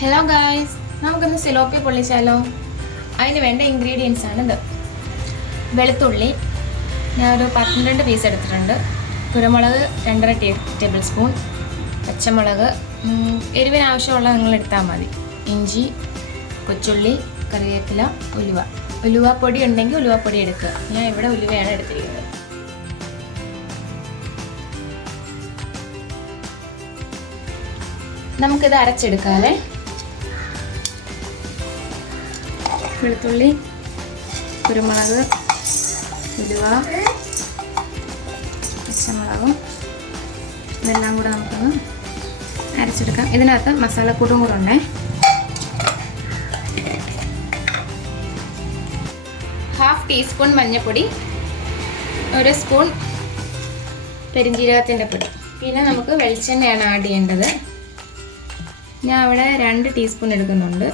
Hello guys, നമുക്കൊന്ന് സിലോപ്പി പൊള്ളിച്ചാലോ? അതിന് വേണ്ട ഇൻഗ്രീഡിയൻസ് ആണിത്. വെളുത്തുള്ളി ഞാൻ ഒരു 12 പീസ് എടുത്തിട്ടുണ്ട്. കുരുമുളക് 2.5 ടേബിൾ സ്പൂൺ, പച്ചമുളക് എരിവിന് ആവശ്യമുള്ള നിങ്ങൾ എടുത്താൽ മതി. ഇഞ്ചി, കൊച്ചുള്ളി, കറിവേപ്പില, ഉലുവാപ്പൊടി ഉണ്ടെങ്കിൽ ഉലുവാപ്പൊടി എടുക്കുക. ഞാൻ ഇവിടെ ഉലുവയാണ് എടുത്തിരിക്കുന്നത്. നമുക്കിത് അരച്ചെടുക്കാതെ വെളുത്തുള്ളി, കുരുമുളക്, ഉലുവ, പച്ചമുളകും ഇതെല്ലാം കൂടെ നമുക്കൊന്ന് അരച്ചെടുക്കാം. ഇതിനകത്ത് മസാലക്കൂട്ടും കൂടെ ഉണ്ടേ. ഹാഫ് ടീസ്പൂൺ മഞ്ഞൾപ്പൊടി, 1 സ്പൂൺ പെരിഞ്ജീരകത്തിൻ്റെ പൊടി, പിന്നെ നമുക്ക് വെളിച്ചെണ്ണയാണ് ആഡ് ചെയ്യേണ്ടത്. ഞാൻ അവിടെ 2 ടീസ്പൂൺ എടുക്കുന്നുണ്ട്.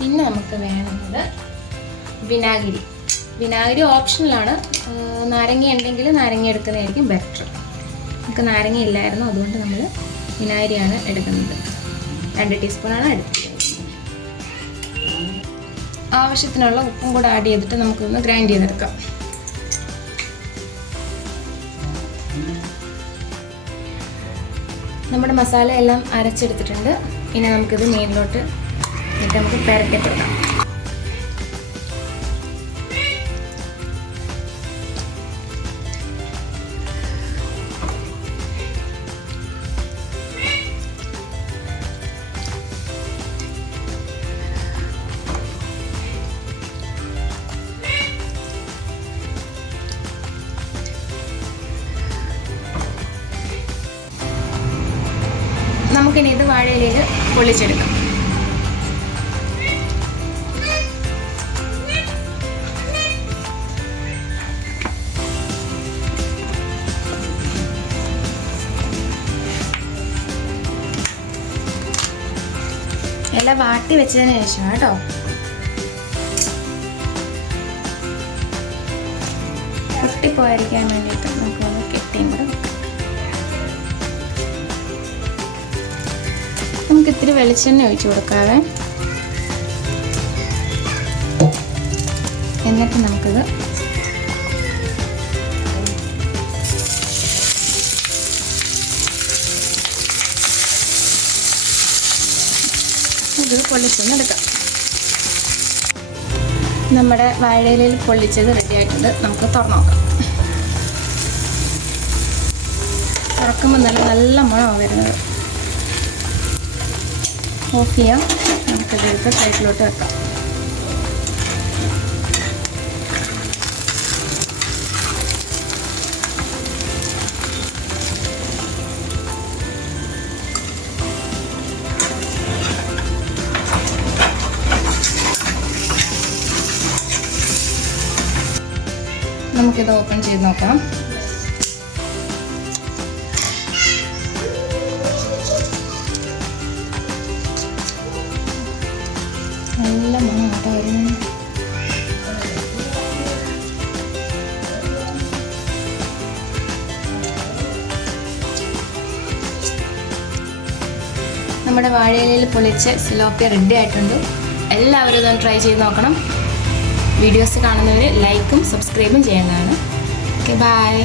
പിന്നെ നമുക്ക് വേണ്ടത് വിനാഗിരി ഓപ്ഷണലാണ്. നാരങ്ങ ഉണ്ടെങ്കിൽ നാരങ്ങ എടുക്കുന്നതായിരിക്കും ബെറ്റർ. നമുക്ക് നാരങ്ങ ഇല്ലായിരുന്നു, അതുകൊണ്ട് നമ്മൾ വിനാഗിരിയാണ് എടുക്കുന്നത്. 2 ടീസ്പൂണാണ് എടുക്കുന്നത്. ആവശ്യത്തിനുള്ള ഉപ്പും കൂടെ ആഡ് ചെയ്തിട്ട് നമുക്കൊന്ന് ഗ്രൈൻഡ് ചെയ്തെടുക്കാം. നമ്മുടെ മസാല എല്ലാം അരച്ചെടുത്തിട്ടുണ്ട്. ഇനി നമുക്കിത് മീനിലോട്ട് എന്നിട്ട് നമുക്ക് പുരട്ടി കൊടുക്കാം. നമുക്കിനി ഇത് വാഴയിലയിൽ പൊള്ളിച്ചെടുക്കാം. ഇല വാട്ടി വെച്ചതിന് ശേഷം കേട്ടോ. പൊട്ടിപ്പോയിരിക്കാൻ വേണ്ടിയിട്ട് നമുക്കൊന്ന് കെട്ടിയും കൂടെ വെക്കാം. നമുക്ക് ഇത്തിരി വെളിച്ചെണ്ണ ഒഴിച്ചു കൊടുക്കാവേ. എന്നിട്ട് നമുക്കിത് പൊള്ളിച്ചെന്നെടുക്കാം. നമ്മുടെ വാഴയിലയിൽ പൊള്ളിച്ചത് റെഡി ആയിട്ടുണ്ട്. നമുക്ക് തുറന്നു നോക്കാം. തുറക്കുമ്പോൾ നല്ല മണമാണ് വരുന്നത്. ഓഫ് ചെയ്യാം. നമുക്കതെടുത്ത് സൈഡിലോട്ട് വെക്കാം. നമുക്കിത് ഓപ്പൺ ചെയ്ത് നോക്കാം. നല്ല മണമാട്ടോ വരുന്നത്. നമ്മുടെ വാഴയിലയിൽ പൊളിച്ച് സിലോപ്പി റെഡി ആയിട്ടുണ്ട്. എല്ലാവരും ഇതൊന്ന് ട്രൈ ചെയ്ത് നോക്കണം. വീഡിയോസ് കാണുന്നവർ ലൈക്കും സബ്സ്ക്രൈബും ചെയ്യേണ്ടതാണ്. Okay, by.